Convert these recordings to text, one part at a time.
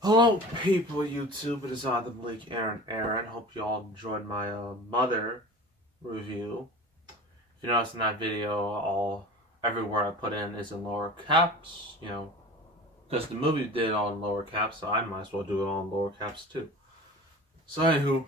Hello, people, YouTube. It is I, the Bleak Aaron. Hope you all enjoyed my Mother review. If you notice in that video, everywhere I put in is in lower caps. Because the movie did it all in lower caps, so I might as well do it all in lower caps too. So, anywho,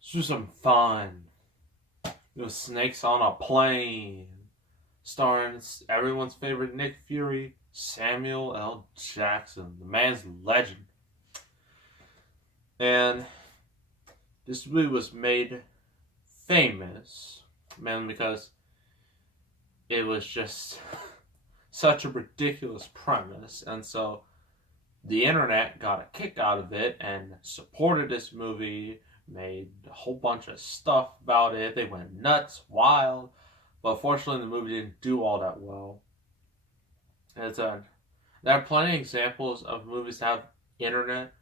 let's do some fun. Snakes on a plane, starring everyone's favorite Nick Fury, Samuel L. Jackson. The man's legend. And this movie was made famous, mainly because it was just such a ridiculous premise, and so the internet got a kick out of it and supported this movie, made a whole bunch of stuff about it. They went nuts, wild, but fortunately the movie didn't do all that well. There are plenty of examples of movies that have internet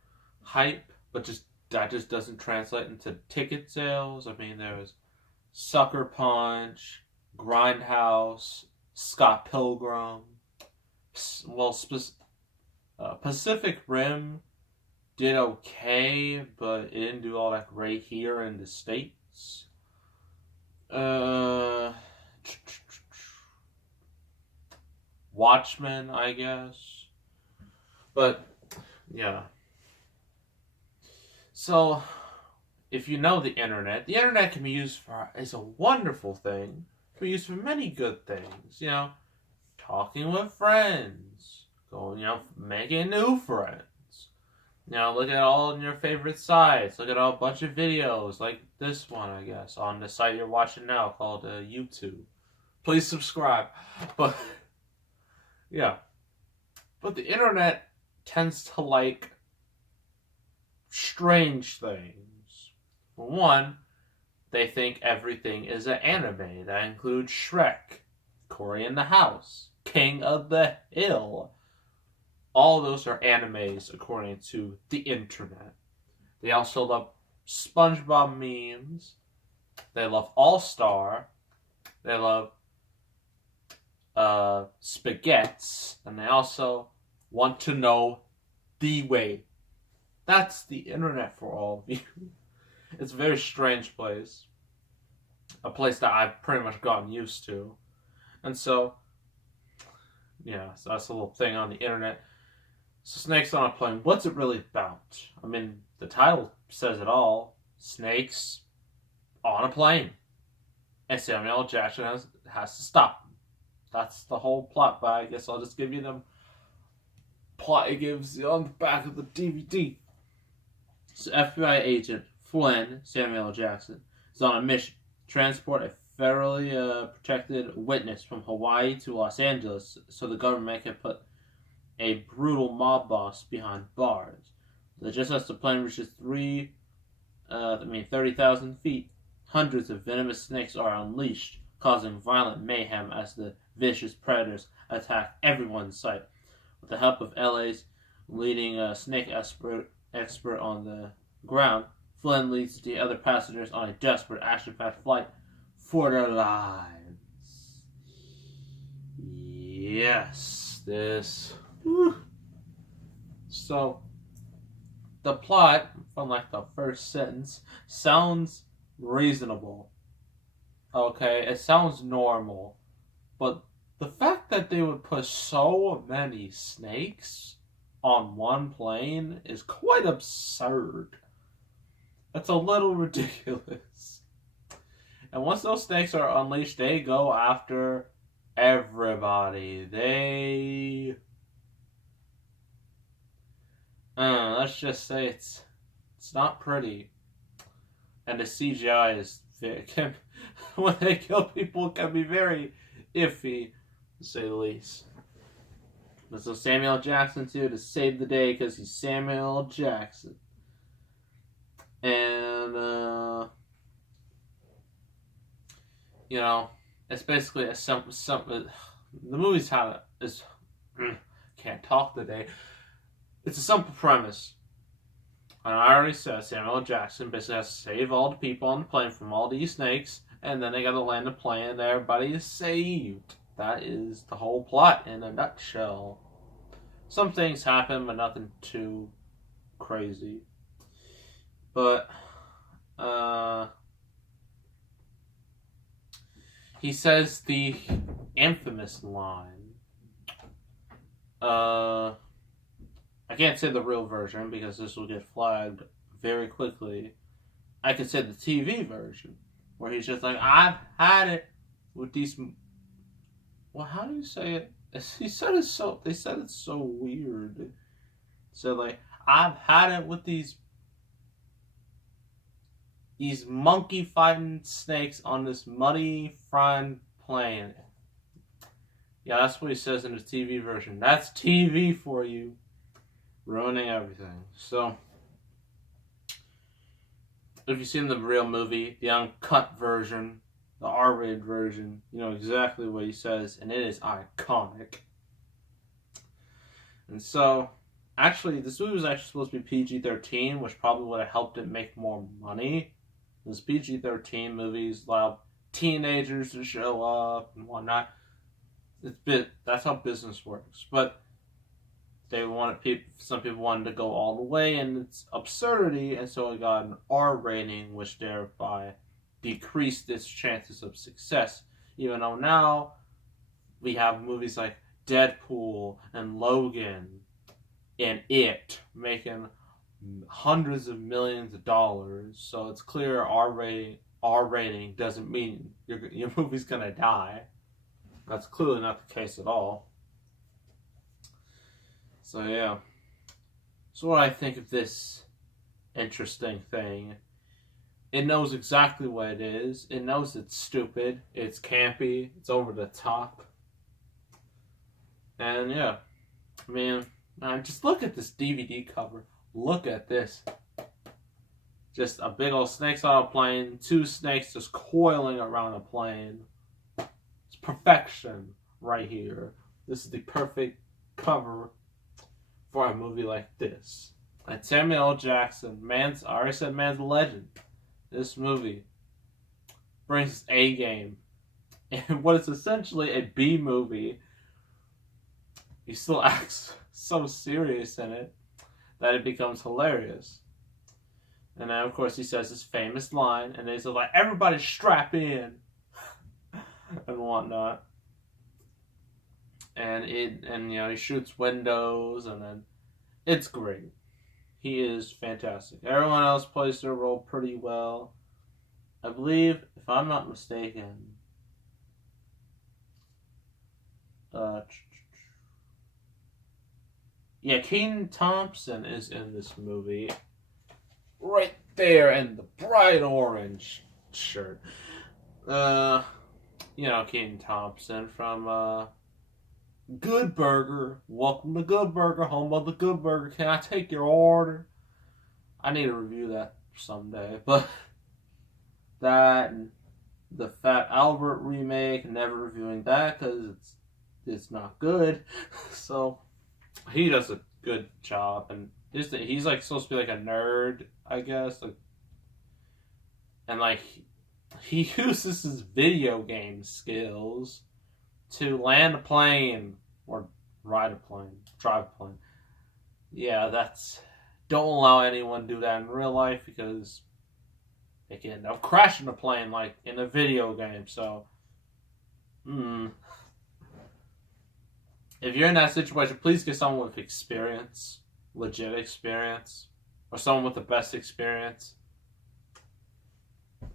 hype, but that just doesn't translate into ticket sales. I mean, there's Sucker Punch, Grindhouse, Scott Pilgrim. Well, Pacific Rim did okay, but it didn't do all that great here in the States. Watchmen, I guess. But, yeah. So, if you know the internet can be used for, is a wonderful thing. It can be used for many good things. Talking with friends, making new friends. Look at all your favorite sites. Look at a bunch of videos like this one, I guess, on the site you're watching now called YouTube. Please subscribe. But, yeah. But the internet tends to like strange things. For one, they think everything is an anime. That includes Shrek, Cory in the House, King of the Hill. All those are animes according to the internet. They also love SpongeBob memes. They love All-Star. They love spaghettis. And they also want to know the way. That's the internet for all of you. It's a very strange place. A place that I've pretty much gotten used to. And so, yeah, so that's a little thing on the internet. So Snakes on a Plane, what's it really about? I mean, the title says it all. Snakes on a plane. And Samuel L. Jackson has to stop them. That's the whole plot, but I guess I'll just give you the plot it gives on the back of the DVD. So FBI agent Flynn, Samuel L. Jackson, is on a mission to transport a federally protected witness from Hawaii to Los Angeles so the government can put a brutal mob boss behind bars. But just as the plane reaches 30,000 feet, hundreds of venomous snakes are unleashed, causing violent mayhem as the vicious predators attack everyone in sight. With the help of LA's leading snake expert on the ground, Flynn leads the other passengers on a desperate action-packed flight for their lives. Yes, this. So, the plot, from like the first sentence, sounds reasonable. Okay, it sounds normal. But the fact that they would put so many snakes on one plane is quite absurd. That's a little ridiculous. And once those snakes are unleashed, they go after everybody. Let's just say it's not pretty. And the CGI is when they kill people, it can be very iffy, to say the least. But so Samuel L. Jackson's here to save the day because he's Samuel L. Jackson. And, it's basically the movie's can't talk today. It's a simple premise. And I already said Samuel L. Jackson basically has to save all the people on the plane from all these snakes, and then they gotta land the plane and everybody is saved. That is the whole plot in a nutshell. Some things happen, but nothing too crazy. But he says the infamous line. I can't say the real version because this will get flagged very quickly. I could say the TV version, where he's just like, I've had it with these. Well, how do you say it? He said it so. They said it's so weird. So like, I've had it with these monkey fighting snakes on this muddy fried planet. Yeah, that's what he says in the TV version. That's TV for you, ruining everything. So, if you've seen the real movie, the uncut version, the R-rated version, you know exactly what he says, and it is iconic. And so, actually, this movie was actually supposed to be PG-13, which probably would have helped it make more money. Those PG-13 movies allow teenagers to show up and whatnot. That's how business works. But some people wanted to go all the way, and it's absurdity, and so it got an R rating, which thereby decreased its chances of success. Even though now we have movies like Deadpool and Logan and It making hundreds of millions of dollars, so it's clear R rating doesn't mean your movie's gonna die. That's clearly not the case at all. So yeah. So what I think of this interesting thing, it knows exactly what it is. It knows it's stupid, it's campy, it's over the top. And yeah, I mean, just look at this DVD cover. Look at this. Just a big old snakes on a plane, two snakes just coiling around a plane. It's perfection right here. This is the perfect cover for a movie like this. And Samuel L. Jackson, I already said man's a legend. This movie brings his A game. And what is essentially a B movie, he still acts so serious in it that it becomes hilarious. And then, of course, he says his famous line, and he's like, everybody strap in, and whatnot. And he shoots windows, and then it's great. He is fantastic. Everyone else plays their role pretty well. I believe, if I'm not mistaken, Kenan Thompson is in this movie. Right there in the bright orange shirt. Kenan Thompson from Good Burger. Welcome to Good Burger, home of the Good Burger. Can I take your order? I need to review that someday. But that and the Fat Albert remake, never reviewing that because it's not good. So he does a good job, and he's like supposed to be like a nerd, I guess. And he uses his video game skills to land a plane or ride a plane, drive a plane. Yeah, don't allow anyone to do that in real life because they can end up crashing a plane like in a video game. So, if you're in that situation, please get someone with experience, legit experience, or someone with the best experience.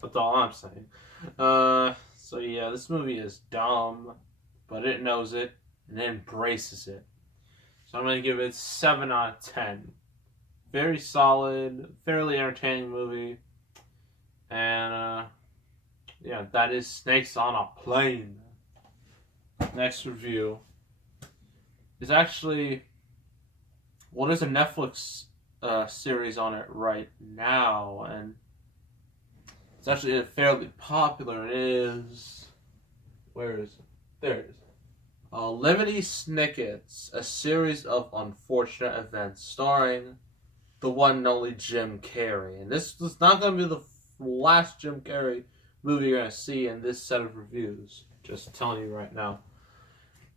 That's all I'm saying. So yeah, this movie is dumb, but it knows it and it embraces it. So I'm going to give it 7 out of 10. Very solid, fairly entertaining movie. And that is Snakes on a Plane. Next review is actually, there's a Netflix series on it right now, and it's actually fairly popular. It is, where is it? There it is. Lemony Snicket's, a series of unfortunate events starring the one and only Jim Carrey. And this is not going to be the last Jim Carrey movie you're going to see in this set of reviews. Just telling you right now.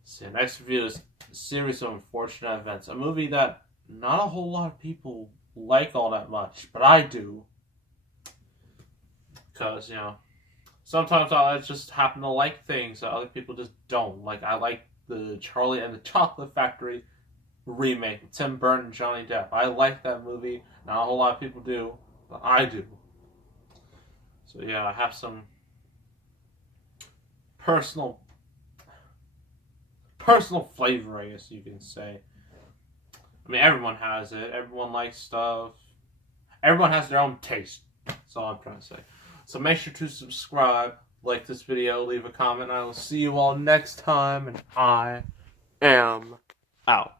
So next review is a series of unfortunate events. A movie that not a whole lot of people like all that much, but I do. Because, sometimes I just happen to like things that other people just don't. Like, I like the Charlie and the Chocolate Factory remake with Tim Burton and Johnny Depp. I like that movie. Not a whole lot of people do, but I do. So, yeah, I have some personal flavor, I guess you can say. I mean, everyone has it. Everyone likes stuff. Everyone has their own taste. That's all I'm trying to say. So make sure to subscribe, like this video, leave a comment. I will see you all next time, and I am out.